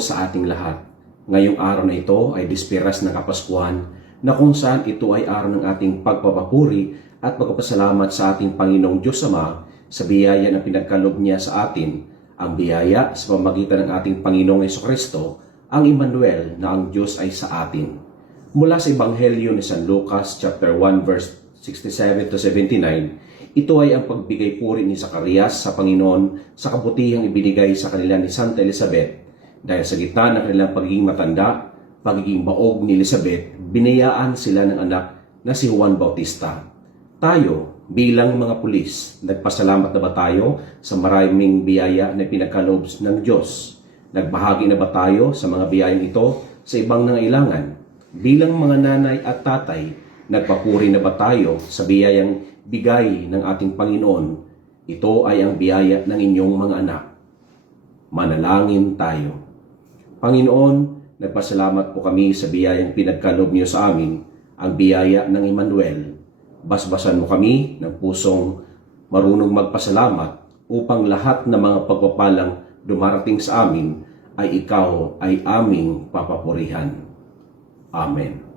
sa ating lahat. Ngayong araw na ito ay Bisperas ng Kapaskuhan na kung saan ito ay araw ng ating pagpapapuri at pagpapasalamat sa ating Panginoong Diyos Ama sa biyaya na pinagkaloob niya sa atin, ang biyaya sa pamamagitan ng ating Panginoong Jesucristo, ang Emmanuel na ang Diyos ay sa atin. Mula sa Ebanghelyo ni San Lucas chapter 1 verse 67 to 79, ito ay ang pagbigay puri ni Zacarias sa Panginoon sa kabutihang ibinigay sa kanila ni Santa Elizabeth. Dahil sa gitna ng kanilang pagiging matanda, pagiging baog ni Elizabeth, binayaan sila ng anak na si Juan Bautista. Tayo, bilang mga pulis, nagpasalamat na ba tayo sa maraming biyaya na pinagkaloob ng Diyos? Nagbahagi na ba tayo sa mga biyayang ito sa ibang nangailangan? Bilang mga nanay at tatay, nagpapuri na ba tayo sa biyayang bigay ng ating Panginoon? Ito ay ang biyaya ng inyong mga anak. Manalangin tayo. Panginoon, nagpasalamat po kami sa biyayang pinagkaloob niyo sa amin, ang biyaya ng Emmanuel. Basbasan mo kami ng pusong marunong magpasalamat upang lahat ng mga pagpapalang dumarating sa amin ay ikaw ay aming papapurihan. Amen.